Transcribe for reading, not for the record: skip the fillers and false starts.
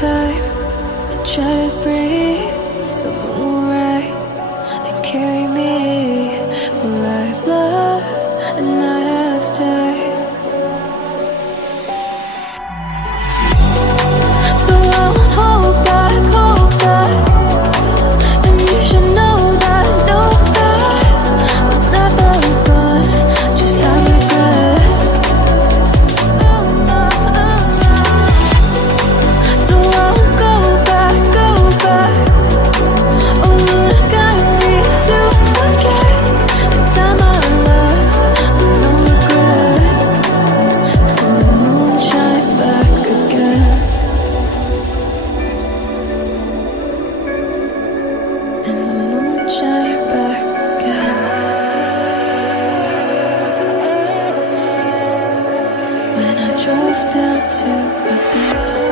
time I try to breathe, the moon will rise and carry me, for I've loved and I have died. So I won't hold back, and you should know that what's never gone just have regrets. So I won't go back. Oh, would have got me to forget the time I lost with no regrets, and the moon shine back again. And the moon shine back again. When I drove down to Abyss.